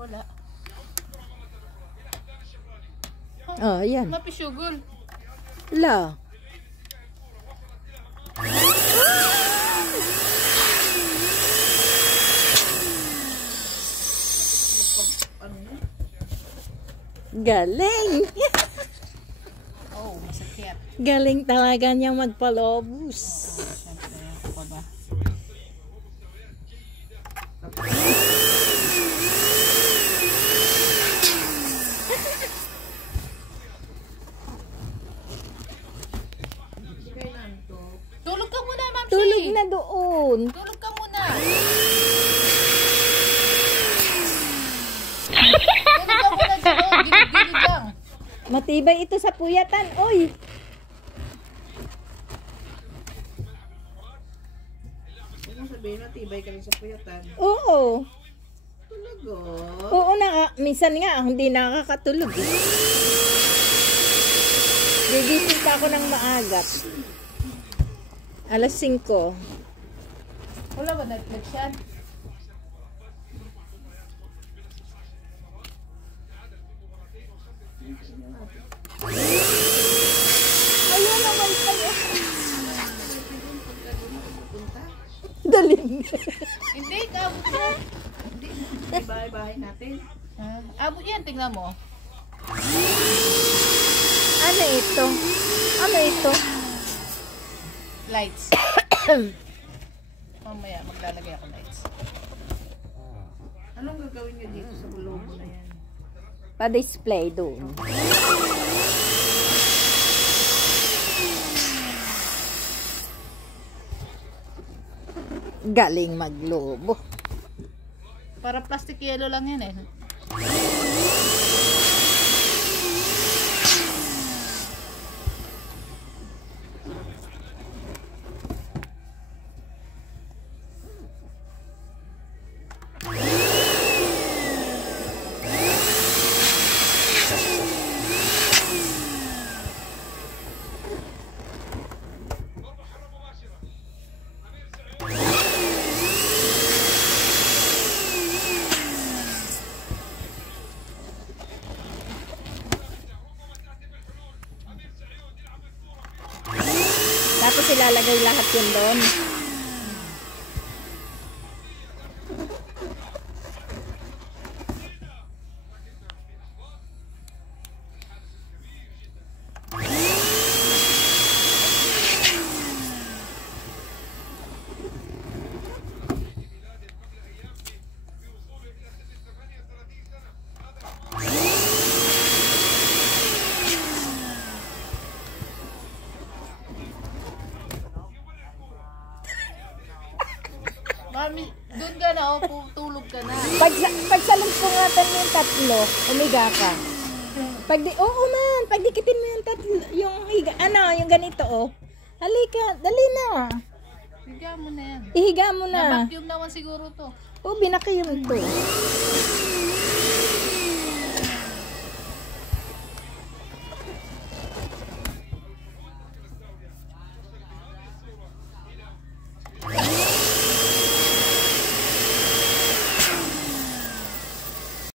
Wala. Oh, yan. Mapisugol. La. Galing. Oh, masakit. Galing talaga niyang magpalobos. Siyempre, ako pa ba? Tulog ka muna, Ma'am Shi. Tulog na doon. Tulog ka muna. Tulog ka muna dyan. Gilid-gilid lang. Matibay ito sa puyatan. Oy. Ano sabihin na, tibay ka rin sa puyatan. Oo. Talaga? Oo na. Minsan nga, hindi nakakatulog. Gigising ka ako ng maagat. Alas 5. Wala ba Netflix yan? Ayun naman tayo. Dalim. Hindi, abot yan. Hindi bahay-bahay natin. Abot yan, tingnan mo. Ano ito? Ano ito? Lights. Mamaya, maglalagay ako lights. Anong gagawin nyo dito sa logo na yan? Pa-display doon. Galing maglobo. Para plastic yellow lang yan eh. Tapos ilalagay lahat yun doon. Mami, doon ka na, tulog ka na. Pag salumpungatan mo yung tatlo, umiga ka. Oo man, pag dikitin mo yung tatlo, yung higa, yung ganito Halika, dali na. Higa mo na yan. Ihiga mo na. Nabakyum naman siguro to. Binakyum to.